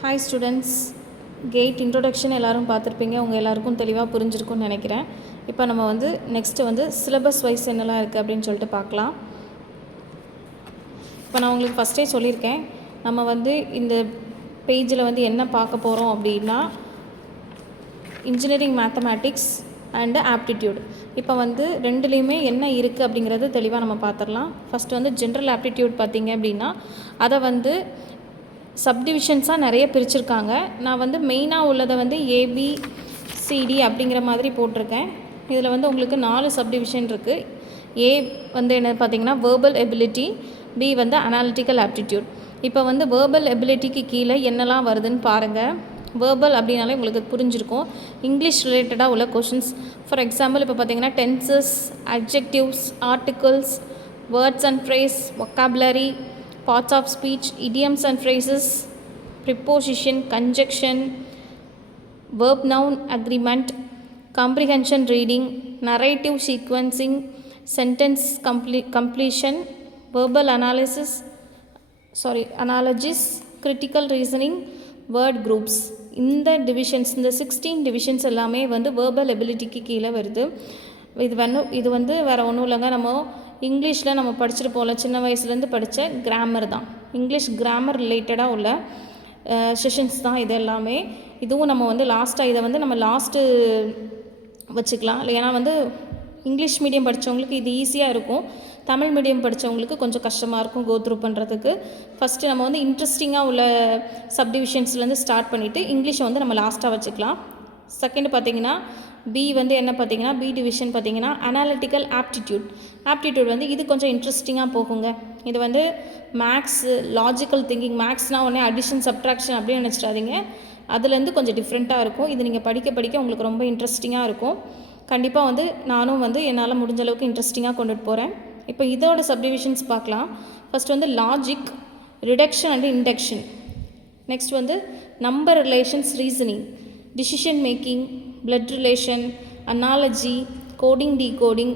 Hi students, gate introduction எல்லோரும் பார்த்துருப்பீங்க. உங்கள் எல்லாருக்கும் தெளிவாக புரிஞ்சிருக்கும்னு நினைக்கிறேன். இப்போ நம்ம நெக்ஸ்ட்டு சிலபஸ் வைஸ் என்னெல்லாம் இருக்குது அப்படின்னு சொல்லிட்டு பார்க்கலாம். இப்போ நான் உங்களுக்கு ஃபஸ்ட்டே சொல்லியிருக்கேன், நம்ம இந்த பேஜில் என்ன பார்க்க போகிறோம் அப்படின்னா இன்ஜினியரிங் மேத்தமேட்டிக்ஸ் அண்டு ஆப்டிடியூட். இப்போ ரெண்டுலேயுமே என்ன இருக்குது அப்படிங்கிறத தெளிவாக நம்ம பார்த்துடலாம். ஃபஸ்ட்டு ஜென்ரல் ஆப்டிடியூட் பார்த்திங்க அப்படின்னா அதை சப்டிவிஷன்ஸாக நிறைய பிரிச்சுருக்காங்க. நான் மெயினாக உள்ளதை ஏபிசிடி அப்படிங்கிற மாதிரி போட்டிருக்கேன். இதில் உங்களுக்கு 4 சப்டிவிஷன் இருக்குது. ஏ என்ன பார்த்திங்கன்னா verbal ability, B analytical aptitude. இப்போ வேர்பல் எபிலிட்டிக்கு கீழே என்னெல்லாம் வருதுன்னு பாருங்கள். வேர்பல் அப்படின்னாலே உங்களுக்கு புரிஞ்சிருக்கும். இங்கிலீஷ் ரிலேட்டடாக உள்ள கொஷின்ஸ். ஃபார் எக்ஸாம்பிள் இப்போ பார்த்திங்கன்னா tenses, adjectives, articles, words and phrase, vocabulary, parts of speech, idioms and phrases, preposition, conjunction, verb noun agreement, comprehension reading, narrative sequencing, sentence completion, verbal analogies, critical reasoning, word groups. இந்த divisions, இந்த 16 divisions எல்லாமே verbal எபிலிட்டிக்கு கீழே வருது. இது வேறு ஒன்றும் இல்லைங்க, நம்ம இங்கிலீஷில் நம்ம படிச்சுட்டு போகல, சின்ன வயசுலேருந்து படித்த கிராமர் தான். இங்கிலீஷ் கிராமர் ரிலேட்டடாக உள்ள செஷன்ஸ் தான் இது எல்லாமே. இதுவும் நம்ம லாஸ்ட்டாக இதை நம்ம லாஸ்ட்டு வச்சுக்கலாம். ஏன்னா இங்கிலீஷ் மீடியம் படித்தவங்களுக்கு இது ஈஸியாக இருக்கும். தமிழ் மீடியம் படித்தவங்களுக்கு கொஞ்சம் கஷ்டமாக இருக்கும் கோத்ரூ பண்ணுறதுக்கு. ஃபஸ்ட்டு நம்ம இன்ட்ரெஸ்டிங்காக உள்ள சப்டிவிஷன்ஸ்லேருந்து ஸ்டார்ட் பண்ணிவிட்டு இங்கிலீஷை நம்ம லாஸ்ட்டாக வச்சுக்கலாம். செகண்ட் பார்த்திங்கன்னா பி என்ன பார்த்திங்கன்னா பி டிவிஷன் பார்த்திங்கன்னா அனாலிட்டிக்கல் ஆப்டிடியூட் இது கொஞ்சம் இன்ட்ரெஸ்டிங்காக போகுங்க. இது மேக்ஸு, லாஜிக்கல் திங்கிங். மேக்ஸ்னால் உடனே அடிஷன் சப்ட்ராக்ஷன் அப்படின்னு நினச்சிடாதீங்க. அதுலேருந்து கொஞ்சம் டிஃப்ரெண்ட்டாக இருக்கும். இது நீங்கள் படிக்க படிக்க உங்களுக்கு ரொம்ப இன்ட்ரெஸ்டிங்காக இருக்கும். கண்டிப்பாக நானும் என்னால் முடிஞ்ச அளவுக்கு இன்ட்ரெஸ்டிங்காக கொண்டுட்டு போகிறேன். இப்போ இதோட சப்டிவிஷன்ஸ் பார்க்கலாம். First logic, reduction and induction. Next number relations, reasoning, decision making, blood relation, analogy, coding decoding,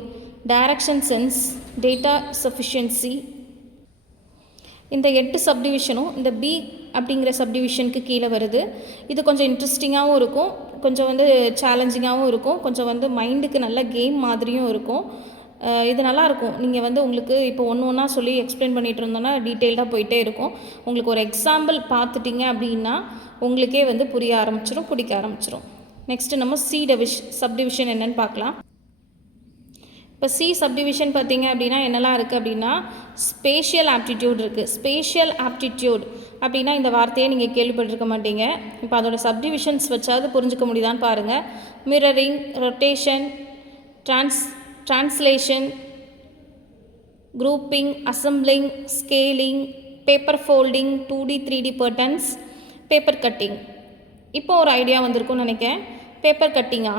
direction sense, data sufficiency. இந்த 8 சப்டிவிஷனும் இந்த பி அப்படிங்கிற சப்டிவிஷனுக்கு கீழே வருது. இது கொஞ்சம் இன்ட்ரெஸ்டிங்காகவும் இருக்கும், கொஞ்சம் சேலஞ்சிங்காகவும் இருக்கும், கொஞ்சம் மைண்டுக்கு நல்ல கேம் மாதிரியும் இருக்கும். இது நல்லாயிருக்கும். நீங்கள் உங்களுக்கு இப்போ ஒன்றா சொல்லி எக்ஸ்பிளைன் பண்ணிகிட்டு இருந்தோன்னா டீட்டெயில்டாக போயிட்டே இருக்கும். உங்களுக்கு ஒரு எக்ஸாம்பிள் பார்த்துட்டிங்க அப்படின்னா உங்களுக்கே புரிய ஆரம்பிச்சிடும், பிடிக்க ஆரம்பிச்சிடும். நெக்ஸ்ட்டு நம்ம சி சப்டிவிஷன் என்னென்னு பார்க்கலாம். இப்போ சி சப்டிவிஷன் பார்த்திங்க அப்படின்னா என்னெல்லாம் இருக்குது அப்படின்னா ஸ்பேஷியல் ஆப்டிடியூட் இருக்குது. ஸ்பேஷியல் ஆப்டிடியூட் அப்படின்னா இந்த வார்த்தையை நீங்கள் கேள்விப்பட்டிருக்க மாட்டீங்க. இப்போ அதோட சப்டிவிஷன்ஸ் வச்சாவது புரிஞ்சுக்க முடியுதான்னு பாருங்கள். Mirroring, rotation, translation, grouping, assembling, scaling, paper folding, 2D 3D patterns, paper cutting. இப்போ ஒரு ஐடியா வந்திருக்கும்னு நினைக்கிறேன். பேப்பர் கட்டிங்கா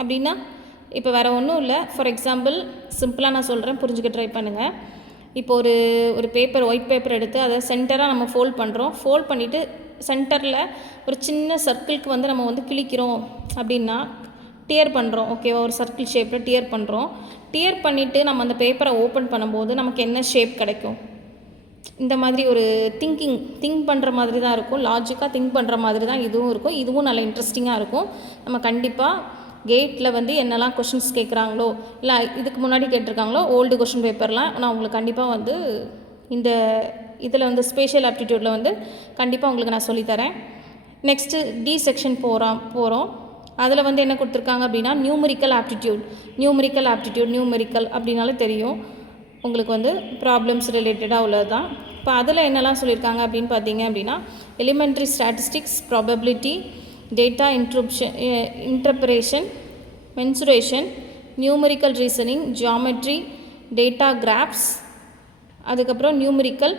அப்படின்னா இப்போ வேறு ஒன்றும் இல்லை. ஃபார் எக்ஸாம்பிள் சிம்பிளாக நான் சொல்கிறேன், புரிஞ்சுக்க ட்ரை பண்ணுங்கள். இப்போ ஒரு பேப்பர், ஒயிட் பேப்பர் எடுத்து அதை சென்டராக நம்ம ஃபோல்ட் பண்ணுறோம். ஃபோல்ட் பண்ணிவிட்டு சென்டரில் ஒரு சின்ன சர்க்கிளுக்கு நம்ம கிழிக்கிறோம் அப்படின்னா டியர் பண்ணுறோம். ஓகேவா, ஒரு சர்க்கிள் ஷேப்பில் டியர் பண்ணுறோம். டியர் பண்ணிவிட்டு நம்ம அந்த பேப்பரை ஓப்பன் பண்ணும்போது நமக்கு என்ன ஷேப் கிடைக்கும்? இந்த மாதிரி ஒரு திங்க் பண்ணுற மாதிரி தான் இருக்கும். லாஜிக்காக திங்க் பண்ணுற மாதிரி தான் இதுவும் இருக்கும். இதுவும் நல்ல இன்ட்ரெஸ்டிங்காக இருக்கும். நம்ம கண்டிப்பாக கேட்டில் என்னெல்லாம் கொஷின்ஸ் கேட்குறாங்களோ, இல்லை இதுக்கு முன்னாடி கேட்டிருக்காங்களோ ஓல்டு கொஷின் பேப்பர்லாம் நான் உங்களுக்கு கண்டிப்பாக இந்த இதில் ஸ்பேஷியல் ஆப்டிடியூடில் கண்டிப்பாக உங்களுக்கு நான் சொல்லித்தரேன். நெக்ஸ்ட்டு டி செக்ஷன் போகிறோம். அதில் என்ன கொடுத்துருக்காங்க அப்படின்னா நியூமரிக்கல் ஆப்டிடியூட் அப்படின்னாலே தெரியும் உங்களுக்கு ப்ராப்ளம்ஸ் ரிலேட்டடாக உள்ளது தான். இப்போ அதில் என்னெல்லாம் சொல்லியிருக்காங்க அப்படின்னு பார்த்தீங்க அப்படின்னா elementary statistics, probability, data interpretation, mensuration, numerical reasoning, geometry, data graphs, அதுக்கப்புறம் numerical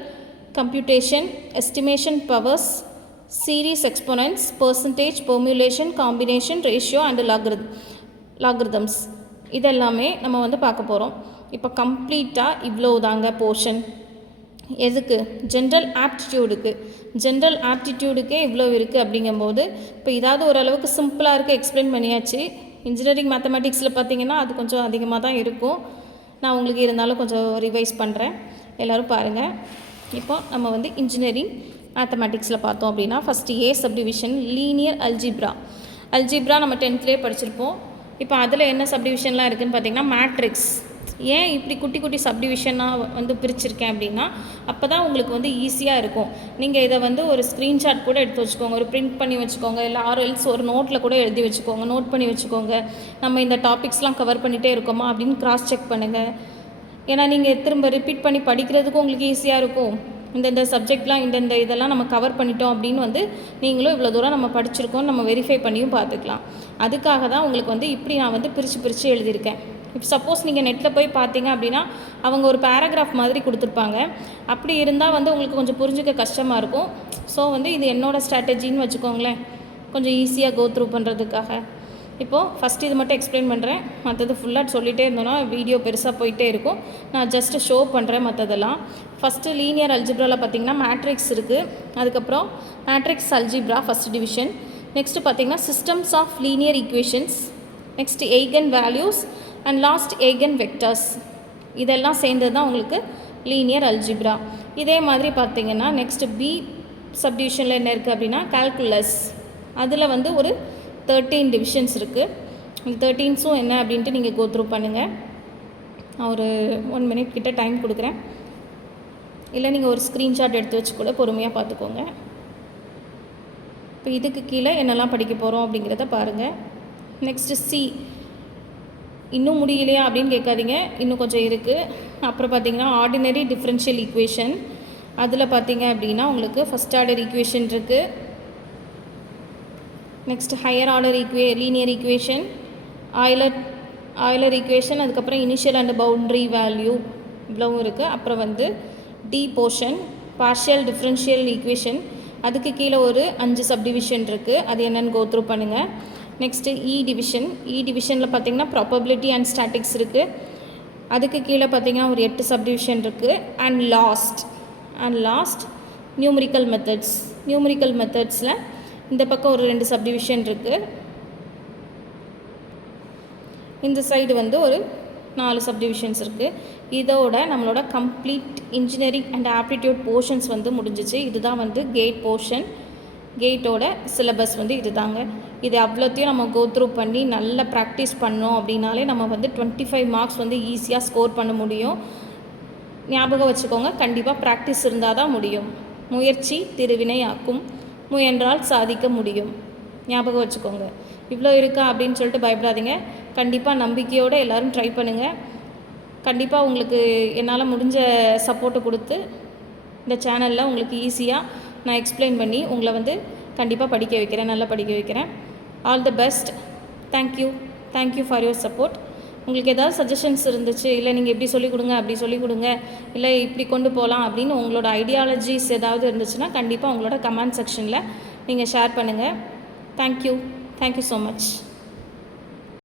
computation, estimation powers, series exponents, percentage, permutation, combination, ratio and logarithms. இதெல்லாமே நம்ம பார்க்க போகிறோம். இப்போ கம்ப்ளீட்டாக இவ்வளோ தாங்க போர்ஷன். எதுக்கு? ஜென்ரல் ஆப்டிடியூடுக்கே இவ்வளோ இருக்குது அப்படிங்கும்போது இப்போ ஏதாவது ஓரளவுக்கு சிம்பிளாக இருக்குது, எக்ஸ்பிளைன் பண்ணியாச்சு. இன்ஜினியரிங் மேத்தமெட்டிக்ஸில் பார்த்திங்கன்னா அது கொஞ்சம் அதிகமாக தான் இருக்கும். நான் உங்களுக்கு இருந்தாலும் கொஞ்சம் ரிவைஸ் பண்ணுறேன், எல்லோரும் பாருங்கள். இப்போ நம்ம இன்ஜினியரிங் மேத்தமேட்டிக்ஸில் பார்த்தோம் அப்படின்னா first A subdivision linear algebra நம்ம 10th படிச்சிருப்போம். இப்போ அதில் என்ன சப்டிவிஷன்லாம் இருக்குதுன்னு பார்த்தீங்கன்னா மேட்ரிக்ஸ். ஏன் இப்படி குட்டி குட்டி சப்டிவிஷனாக வந்து பிரிச்சிருக்கேன் அப்படின்னா அப்போ தான் உங்களுக்கு வந்து ஈஸியாக இருக்கும். நீங்கள் இதை வந்து ஒரு ஸ்க்ரீன்ஷாட் கூட எடுத்து வச்சுக்கோங்க, ஒரு பிரிண்ட் பண்ணி வச்சுக்கோங்க, இல்லை ஆர்எல்ஸ் ஒரு நோட்டில் கூட எழுதி வச்சுக்கோங்க, நோட் பண்ணி வச்சுக்கோங்க. நம்ம இந்த டாபிக்ஸ்லாம் கவர் பண்ணிகிட்டே இருக்கோமா அப்படின்னு கிராஸ் செக் பண்ணுங்கள். ஏன்னா நீங்கள் திரும்ப ரிப்பீட் பண்ணி படிக்கிறதுக்கும் உங்களுக்கு ஈஸியாக இருக்கும். இந்தந்த சப்ஜெக்ட்லாம் இந்தந்த இதெல்லாம் நம்ம கவர் பண்ணிட்டோம் அப்படின்னு வந்து நீங்களும் இவ்வளோ தூரம் நம்ம படிச்சிருக்கோம் நம்ம வெரிஃபை பண்ணியும் பார்த்துக்கலாம். அதுக்காக தான் உங்களுக்கு வந்து இப்படி நான் வந்து பிரித்து எழுதியிருக்கேன். இப்போ சப்போஸ் நீங்கள் நெட்டில் போய் பார்த்தீங்க அப்படின்னா அவங்க ஒரு பேராகிராஃப் மாதிரி கொடுத்துருப்பாங்க. அப்படி இருந்தால் வந்து உங்களுக்கு கொஞ்சம் புரிஞ்சுக்க கஷ்டமாக இருக்கும். ஸோ வந்து இது என்னோடய ஸ்ட்ராட்டஜின்னு வச்சுக்கோங்களேன், கொஞ்சம் ஈஸியாக கோ த்ரூ பண்ணுறதுக்காக. இப்போது ஃபஸ்ட்டு இது மட்டும் எக்ஸ்பிளைன் பண்ணுறேன், மற்றது ஃபுல்லாக சொல்லிகிட்டே இருந்தோன்னா வீடியோ பெருசாக போயிட்டே இருக்கும். நான் ஜஸ்ட்டு ஷோ பண்ணுறேன் மற்றதெல்லாம். ஃபஸ்ட்டு லீனியர் அல்ஜிப்ராவில் பார்த்திங்கன்னா மேட்ரிக்ஸ் இருக்குது, அதுக்கப்புறம் matrix algebra first division. Next பார்த்திங்கன்னா systems of linear equations, next eigen values and last eigen vectors. இதெல்லாம் சேர்ந்தது தான் உங்களுக்கு லீனியர் அல்ஜிப்ரா. இதே மாதிரி பார்த்திங்கன்னா நெக்ஸ்ட்டு பி சப்டிவிஷனில் என்ன இருக்குது அப்படின்னா கால்குலஸ். அதில் வந்து ஒரு 13 டிவிஷன்ஸ் இருக்குது. இந்த 13ஸும் என்ன அப்படின்ட்டு நீங்கள் கோ த்ரூ பண்ணுங்கள். நான் ஒரு 1 minute கிட்ட டைம் கொடுக்குறேன். இல்லை நீங்கள் ஒரு ஸ்க்ரீன்ஷாட் எடுத்து வச்சு கூட பொறுமையாக பார்த்துக்கோங்க. இப்போ இதுக்கு கீழே என்னெல்லாம் படிக்க போகிறோம் அப்படிங்கிறத பாருங்கள். Next C. இன்னும் முடியலையா அப்படின்னு கேட்காதீங்க, இன்னும் கொஞ்சம் இருக்குது. அப்புறம் பார்த்திங்கன்னா ஆர்டினரி டிஃப்ரென்ஷியல் ஈக்குவேஷன். அதில் பார்த்திங்க அப்படின்னா உங்களுக்கு ஃபஸ்ட் ஆர்டர் ஈக்குவேஷன் இருக்குது. Next higher order linear equation, Euler equation, அதுக்கப்புறம் இனிஷியல் அண்ட் பவுண்ட்ரி வேல்யூ இவ்வளவும் இருக்குது. அப்புறம் வந்து D portion partial differential equation. அதுக்கு கீழே ஒரு 5 சப்டிவிஷன் இருக்குது, அது என்னென்னு கோ த்ரூ பண்ணுங்கள். நெக்ஸ்ட்டு இ டிவிஷனில் பார்த்திங்கன்னா ப்ராபபிலிட்டி அண்ட் ஸ்டாட்டிக்ஸ் இருக்குது. அதுக்கு கீழே பார்த்திங்கன்னா ஒரு 8 சப்டிவிஷன் இருக்குது. அண்ட் லாஸ்ட் நியூமரிக்கல் மெத்தட்ஸில் இந்த பக்கம் ஒரு 2 சப்டிவிஷன் இருக்குது. இந்த சைடு வந்து ஒரு 4 சப்டிவிஷன்ஸ் இருக்குது. இதோட நம்மளோட complete engineering and aptitude portions வந்து முடிஞ்சிச்சு. இதுதான் வந்து கேட் போர்ஷன். கேட்டோட சிலபஸ் வந்து இது தாங்க. இது அவ்வளோத்தையும் நம்ம கோ த்ரூ பண்ணி நல்லா ப்ராக்டிஸ் பண்ணோம் அப்படின்னாலே நம்ம வந்து 25 மார்க்ஸ் வந்து ஈஸியாக ஸ்கோர் பண்ண முடியும். ஞாபகம் வச்சுக்கோங்க, கண்டிப்பாக ப்ராக்டிஸ் இருந்தால் தான் முடியும். முயற்சி திருவினை ஆக்கும், முயன்றால் சாதிக்க முடியும். ஞாபகம் வச்சுக்கோங்க. இவ்வளோ இருக்கா அப்படின்னு சொல்லிட்டு பயப்படாதீங்க. கண்டிப்பாக நம்பிக்கையோடு எல்லோரும் ட்ரை பண்ணுங்கள். கண்டிப்பாக உங்களுக்கு என்னால் முடிஞ்ச சப்போர்ட்டை கொடுத்து இந்த சேனலில் உங்களுக்கு ஈஸியாக நான் எக்ஸ்பிளைன் பண்ணி உங்களை வந்து கண்டிப்பாக படிக்க வைக்கிறேன், நல்லா படிக்க வைக்கிறேன். All the best. Thank you for your support. உங்களுக்கு ஏதாவது சஜஷன்ஸ் இருந்துச்சு, இல்லை நீங்கள் இப்படி சொல்லிக் கொடுங்க, அப்படி சொல்லிக் கொடுங்க, இல்லை இப்படி கொண்டு போகலாம் அப்படின்னு உங்களோட ஐடியாலஜிஸ் ஏதாவது இருந்துச்சுன்னா கண்டிப்பாக உங்களோட கமெண்ட் செக்ஷனில் நீங்கள் ஷேர் பண்ணுங்கள். Thank you so much.